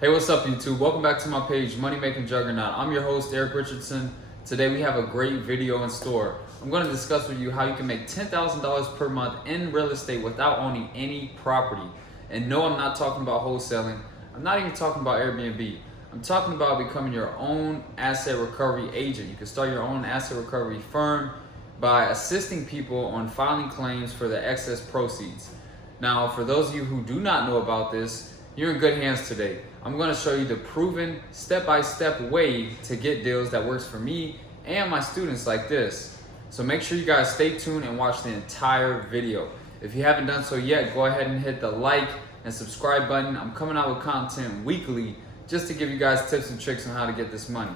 Hey, what's up YouTube? Welcome back to my page, Money Making Juggernaut. I'm your host, Eric Richardson. Today we have a great video in store. I'm going to discuss with you how you can make $10,000 per month in real estate without owning any property. And no, I'm not talking about wholesaling. I'm not even talking about Airbnb. I'm talking about becoming your own asset recovery agent. You can start your own asset recovery firm by assisting people on filing claims for the excess proceeds. Now, for those of you who do not know about this, you're in good hands today. I'm going to show you the proven step-by-step way to get deals that works for me and my students like this. So make sure you guys stay tuned and watch the entire video. If you haven't done so yet, go ahead and hit the like and subscribe button. I'm coming out with content weekly just to give you guys tips and tricks on how to get this money.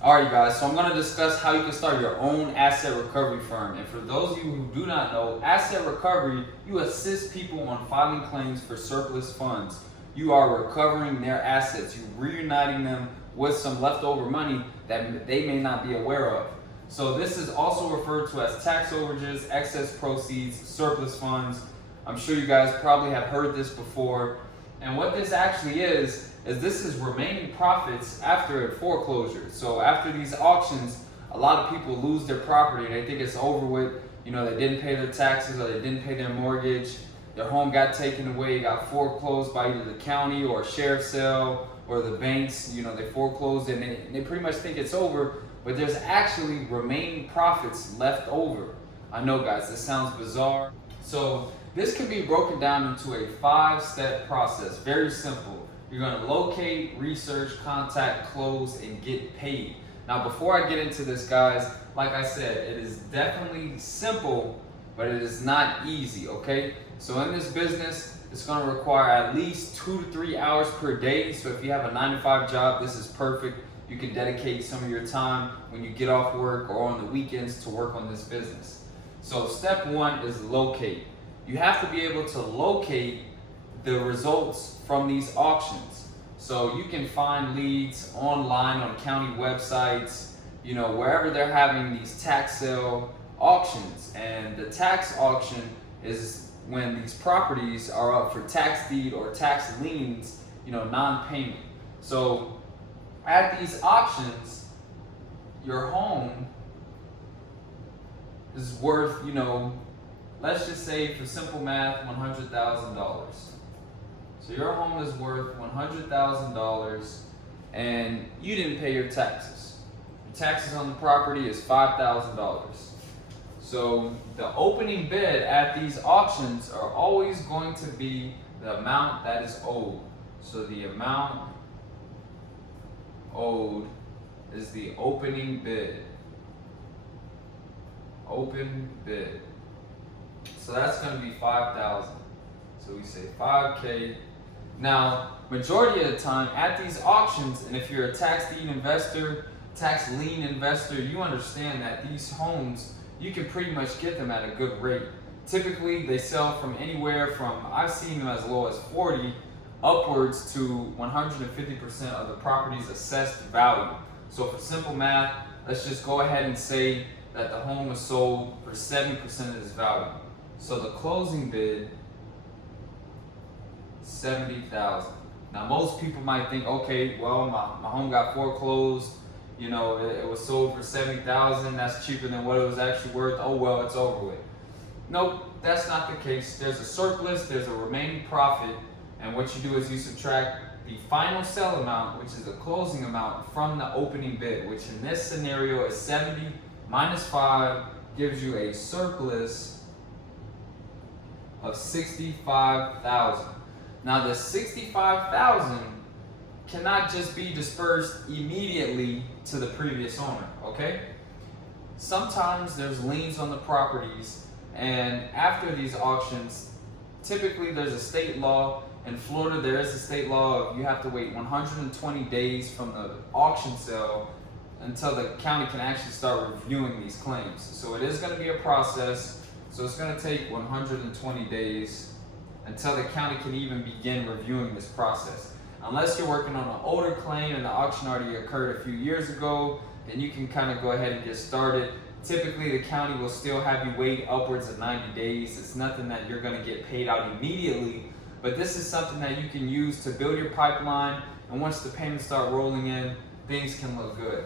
Alright guys, so I'm going to discuss how you can start your own asset recovery firm. And for those of you who do not know, asset recovery, you assist people on filing claims for surplus funds. You are recovering their assets. You're reuniting them with some leftover money that they may not be aware of. So this is also referred to as tax overages, excess proceeds, surplus funds. I'm sure you guys probably have heard this before. And what this actually is this is remaining profits after a foreclosure. So after these auctions, a lot of people lose their property. They think it's over with. You know, they didn't pay their taxes or they didn't pay their mortgage. Their home got taken away, got foreclosed by either the county or a sheriff's sale or the banks. You know, they foreclosed it and they pretty much think it's over, but there's actually remaining profits left over. I know guys, this sounds bizarre. So this can be broken down into a 5-step process, very simple. You're gonna locate, research, contact, close, and get paid. Now before I get into this guys, like I said, it is definitely simple, but it is not easy, okay? So in this business, it's gonna require at least 2 to 3 hours per day. So if you have a 9-to-5 job, this is perfect. You can dedicate some of your time when you get off work or on the weekends to work on this business. So step 1 is locate. You have to be able to locate the results from these auctions. So you can find leads online on county websites, you know, wherever they're having these tax sale auctions. And the tax auction is when these properties are up for tax deed or tax liens, you know, non-payment. So at these auctions, your home is worth, you know, let's just say for simple math, $100,000. So your home is worth $100,000 and you didn't pay your taxes. Your taxes on the property is $5,000. So the opening bid at these auctions are always going to be the amount that is owed. So the amount owed is the opening bid. Open bid. So that's going to be 5,000. So we say 5K. Now, majority of the time at these auctions, and if you're a tax deed investor, tax lien investor, you understand that these homes, you can pretty much get them at a good rate. Typically, they sell from anywhere from, I've seen them as low as 40 upwards to 150% of the property's assessed value. So for simple math, let's just go ahead and say that the home was sold for 70% of its value. So the closing bid, $70,000. Now most people might think, okay, well my home got foreclosed. You know, it was sold for $70,000. That's cheaper than what it was actually worth. Oh well, it's over with. Nope, that's not the case. There's a surplus, there's a remaining profit, and what you do is you subtract the final sell amount, which is the closing amount, from the opening bid, which in this scenario is 70 minus 5 gives you a surplus of $65,000. Now the $65,000 cannot just be dispersed immediately to the previous owner, okay? Sometimes there's liens on the properties, and after these auctions, typically there's a state law. In Florida, there is a state law of you have to wait 120 days from the auction sale until the county can actually start reviewing these claims. So it is going to be a process. So it's going to take 120 days until the county can even begin reviewing this process. Unless you're working on an older claim and the auction already occurred a few years ago, then you can kind of go ahead and get started. Typically, the county will still have you wait upwards of 90 days. It's nothing that you're going to get paid out immediately, but this is something that you can use to build your pipeline and once the payments start rolling in, things can look good.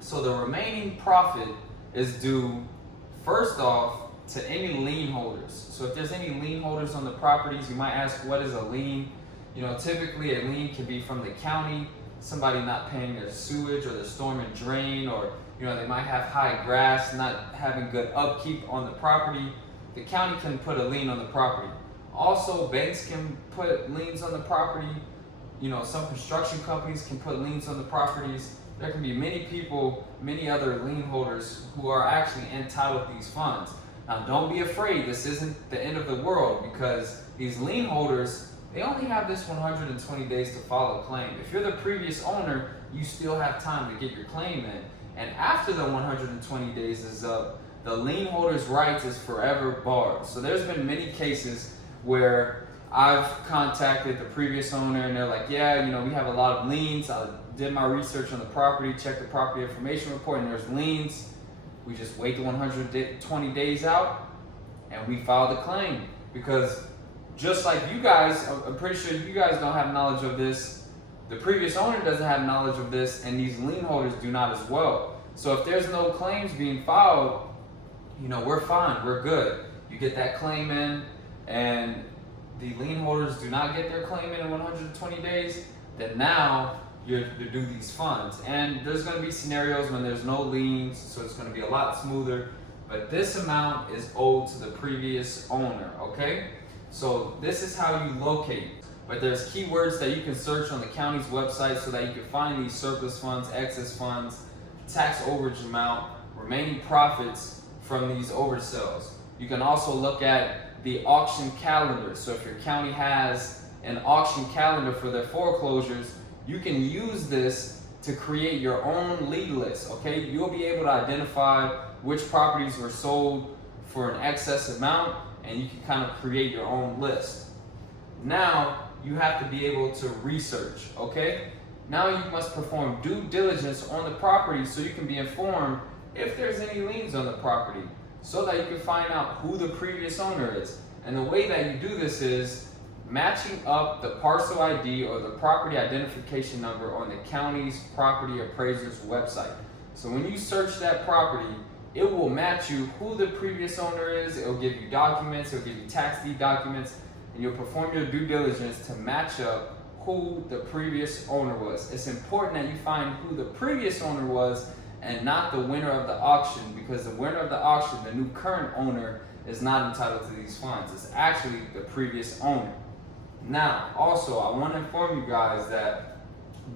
So the remaining profit is due, first off, to any lien holders. So if there's any lien holders on the properties, you might ask, what is a lien? Typically a lien can be from the county, somebody not paying their sewage or their storm and drain, or they might have high grass, not having good upkeep on the property. The county can put a lien on the property. Also, banks can put liens on the property. Some construction companies can put liens on the properties. There can be many people, many other lien holders who are actually entitled to these funds. Now, don't be afraid. This isn't the end of the world, because these lien holders, they only have this 120 days to file a claim. If you're the previous owner, you still have time to get your claim in. And after the 120 days is up, the lien holder's rights is forever barred. So there's been many cases where I've contacted the previous owner and they're like, yeah, we have a lot of liens. I did my research on the property, checked the property information report, and there's liens. We just wait the 120 days out and we file the claim. Because just like you guys, I'm pretty sure you guys don't have knowledge of this, the previous owner doesn't have knowledge of this, and these lien holders do not as well. So if there's no claims being filed, we're fine, we're good. You get that claim in, and the lien holders do not get their claim in 120 days, then now you're due these funds. And there's going to be scenarios when there's no liens, so it's going to be a lot smoother. But this amount is owed to the previous owner, okay? So this is how you locate. But there's keywords that you can search on the county's website so that you can find these surplus funds, excess funds, tax overage amount, remaining profits from these oversells. You can also look at the auction calendar. So if your county has an auction calendar for their foreclosures, you can use this to create your own lead list, okay? You'll be able to identify which properties were sold for an excess amount, and you can kind of create your own list. Now, you have to be able to research, okay? Now you must perform due diligence on the property so you can be informed if there's any liens on the property, so that you can find out who the previous owner is. And the way that you do this is matching up the parcel ID or the property identification number on the county's property appraiser's website. So when you search that property, it will match you who the previous owner is. It'll give you documents, it'll give you tax deed documents, and you'll perform your due diligence to match up who the previous owner was. It's important that you find who the previous owner was and not the winner of the auction, because the winner of the auction, the new current owner, is not entitled to these funds. It's actually the previous owner. Now, also, I want to inform you guys that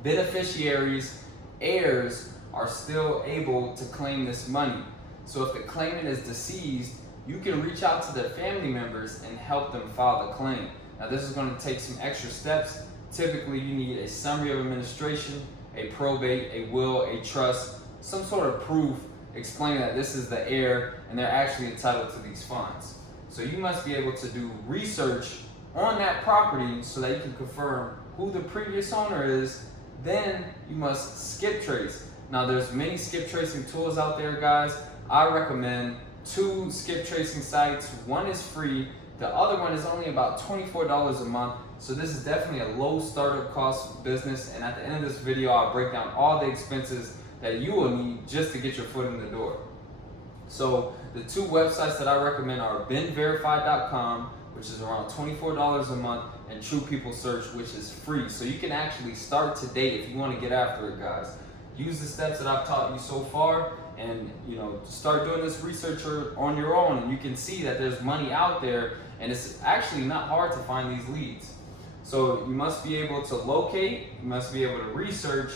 beneficiaries, heirs, are still able to claim this money. So if the claimant is deceased, you can reach out to their family members and help them file the claim. Now, this is going to take some extra steps. Typically, you need a summary of administration, a probate, a will, a trust, some sort of proof explaining that this is the heir and they're actually entitled to these funds. So you must be able to do research on that property so that you can confirm who the previous owner is. Then you must skip trace. Now, there's many skip tracing tools out there, guys. I recommend 2 skip tracing sites. One is free. The other one is only about $24 a month. So this is definitely a low startup cost business. And at the end of this video, I'll break down all the expenses that you will need just to get your foot in the door. So the 2 websites that I recommend are benverified.com, which is around $24 a month, and True People Search, which is free. So you can actually start today if you want to get after it, guys. Use the steps that I've taught you so far, and start doing this research on your own, and you can see that there's money out there, and it's actually not hard to find these leads. So you must be able to locate, you must be able to research.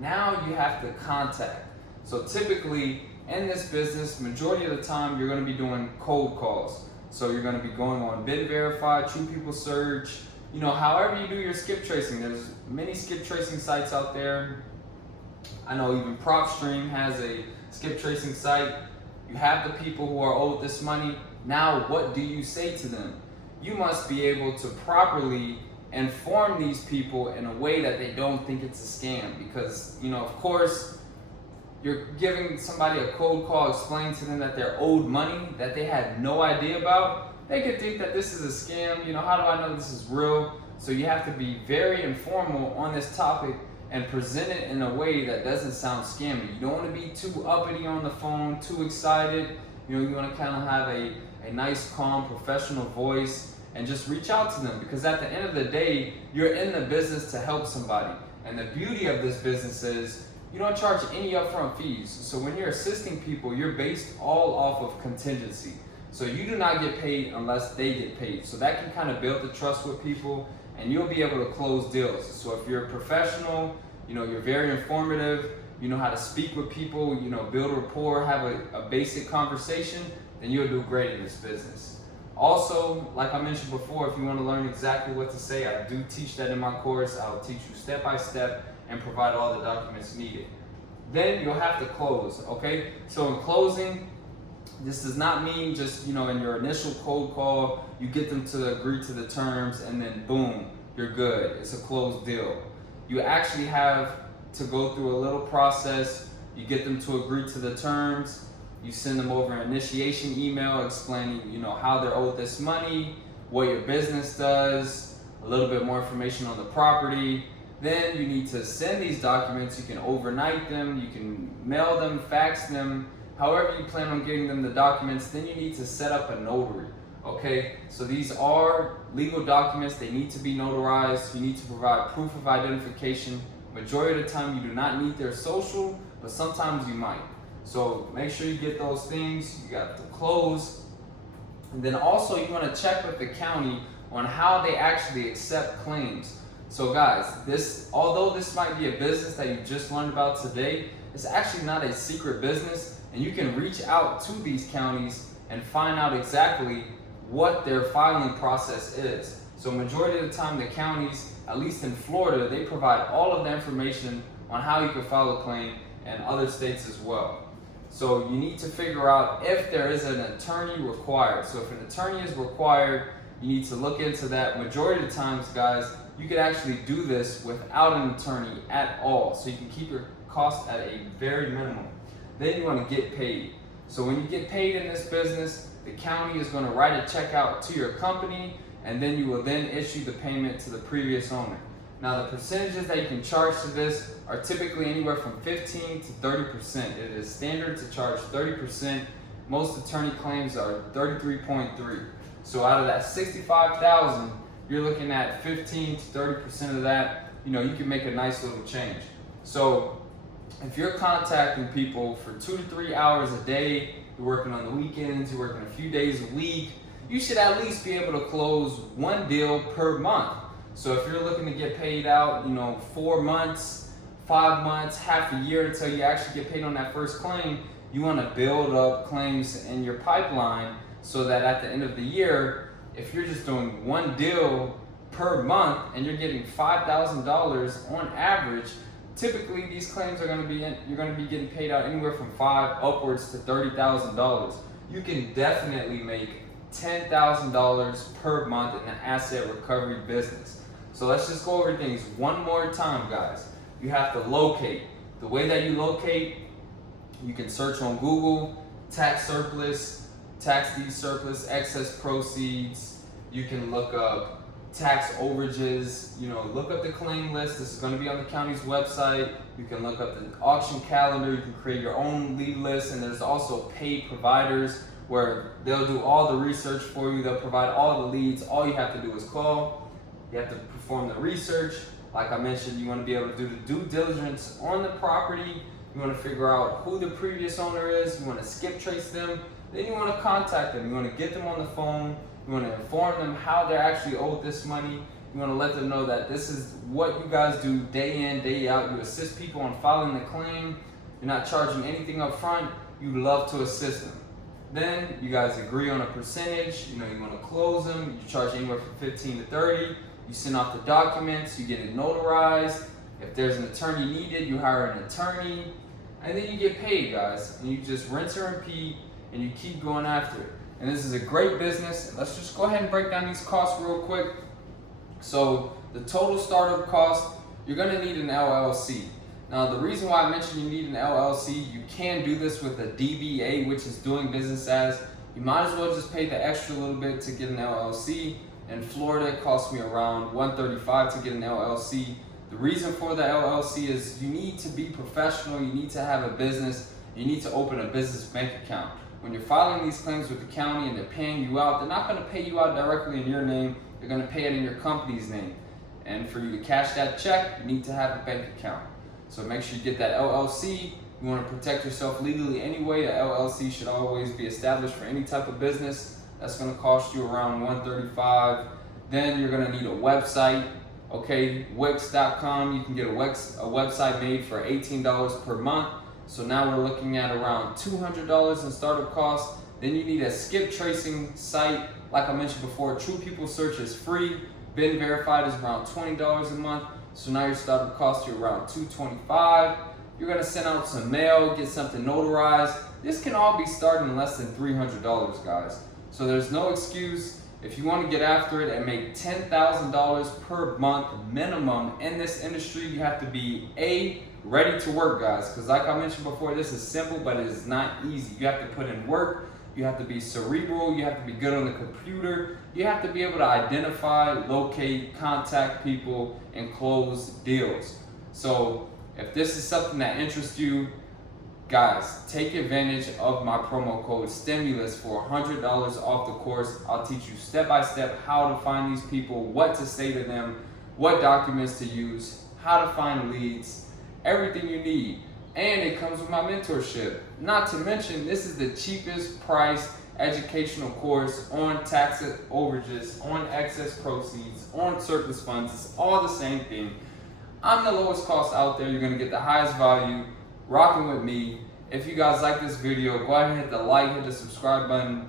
Now you have to contact. So typically in this business, majority of the time you're going to be doing cold calls. So you're going to be going on BenVerified, True People Search, however you do your skip tracing. There's many skip tracing sites out there. I know even PropStream has a skip tracing site. You have the people who are owed this money. Now what do you say to them? You must be able to properly inform these people in a way that they don't think it's a scam, because of course you're giving somebody a cold call, explaining to them that they're owed money that they had no idea about. They could think that this is a scam. How do I know this is real? So you have to be very informal on this topic and present it in a way that doesn't sound scammy. You don't want to be too uppity on the phone, too excited. You know, you want to kind of have a nice, calm, professional voice and just reach out to them, because at the end of the day, you're in the business to help somebody. And the beauty of this business is you don't charge any upfront fees. So when you're assisting people, you're based all off of contingency. So you do not get paid unless they get paid. So that can kind of build the trust with people, and you'll be able to close deals. So if you're a professional, you know, you're very informative, you know how to speak with people, you know, build rapport, have a basic conversation, then you'll do great in this business. Also, like I mentioned before, if you want to learn exactly what to say, I do teach that in my course. I'll teach you step by step and provide all the documents needed. Then you'll have to close, okay? So in closing, this does not mean just, you know, in your initial cold call, you get them to agree to the terms and then boom, you're good. It's a closed deal. You actually have to go through a little process. You get them to agree to the terms. You send them over an initiation email explaining, you know, how they're owed this money, what your business does, a little bit more information on the property. Then you need to send these documents. You can overnight them, you can mail them, fax them, however you plan on getting them the documents. Then you need to set up a notary, okay? So these are legal documents. They need to be notarized. You need to provide proof of identification. Majority of the time you do not need their social, but sometimes you might. So make sure you get those things. You got to close. And then also you want to check with the county on how they actually accept claims. So guys, although this might be a business that you just learned about today, it's actually not a secret business, and you can reach out to these counties and find out exactly what their filing process is. So majority of the time the counties, at least in Florida, they provide all of the information on how you can file a claim, and other states as well. So you need to figure out if there is an attorney required. So if an attorney is required, you need to look into that. Majority of the times, guys, you could actually do this without an attorney at all. So you can keep your costs at a very minimum. Then you want to get paid. So when you get paid in this business, the county is going to write a check out to your company, and then you will then issue the payment to the previous owner. Now the percentages that you can charge to this are typically anywhere from 15 to 30%. It is standard to charge 30%. Most attorney claims are 33.3. So out of that 65,000, you're looking at 15 to 30% of that. You know, you can make a nice little change. So if you're contacting people for 2 to 3 hours a day, you're working on the weekends, you're working a few days a week, you should at least be able to close one deal per month. So if you're looking to get paid out, you know, 4 months, 5 months, half a year until you actually get paid on that first claim, you want to build up claims in your pipeline so that at the end of the year, if you're just doing one deal per month and you're getting $5,000 on average, typically these claims are going to be you're going to be getting paid out anywhere from $5,000 upwards to $30,000. You can definitely make $10,000 per month in an asset recovery business. So let's just go over things one more time, guys. You have to locate. The way that you locate, you can search on Google, tax surplus, tax deed surplus, excess proceeds. You can look up tax overages, you know, look up the claim list. This is going to be on the county's website. You can look up the auction calendar. You can create your own lead list, and there's also paid providers where they'll do all the research for you. They'll provide all the leads. All you have to do is call. You have to perform the research. Like I mentioned, you want to be able to do the due diligence on the property. You want to figure out who the previous owner is. You want to skip trace them. Then you want to contact them. You want to get them on the phone. You want to inform them how they're actually owed this money. You want to let them know that this is what you guys do day in, day out. You assist people on filing the claim. You're not charging anything up front. You love to assist them. Then you guys agree on a percentage. You know, you want to close them. You charge anywhere from 15 to 30. You send off the documents. You get it notarized. If there's an attorney needed, you hire an attorney. And then you get paid, guys. And you just rinse and repeat, and you keep going after it. And this is a great business. Let's just go ahead and break down these costs real quick. So the total startup cost, you're going to need an LLC. Now, the reason why I mentioned you need an LLC, you can do this with a DBA, which is doing business as. You might as well just pay the extra little bit to get an LLC. In Florida, it cost me around $135 to get an LLC. The reason for the LLC is you need to be professional, you need to have a business, you need to open a business bank account. When you're filing these claims with the county and they're paying you out, they're not going to pay you out directly in your name, they're going to pay it in your company's name. And for you to cash that check, you need to have a bank account. So make sure you get that LLC. You want to protect yourself legally anyway. The LLC should always be established for any type of business. That's going to cost you around $135. Then you're going to need a website. Okay, Wix.com. You can get a website made for $18 per month. So now we're looking at around $200 in startup costs. Then you need a skip tracing site. Like I mentioned before, True People Search is free. Been verified is around $20 a month. So now your startup costs you around $225. You're gonna send out some mail, get something notarized. This can all be started in less than $300, guys. So there's no excuse. If you want to get after it and make $10,000 per month minimum in this industry, you have to be ready to work, guys. Because like I mentioned before, this is simple, but it is not easy. You have to put in work. You have to be cerebral. You have to be good on the computer. You have to be able to identify, locate, contact people, and close deals. So if this is something that interests you, guys, take advantage of my promo code STIMULUS for $100 off the course. I'll teach you step by step how to find these people, what to say to them, what documents to use, how to find leads, everything you need. And it comes with my mentorship. Not to mention, this is the cheapest price educational course on tax overages, on excess proceeds, on surplus funds. It's all the same thing. I'm the lowest cost out there. You're gonna get the highest value rocking with me. If you guys like this video, go ahead and hit the like, hit the subscribe button.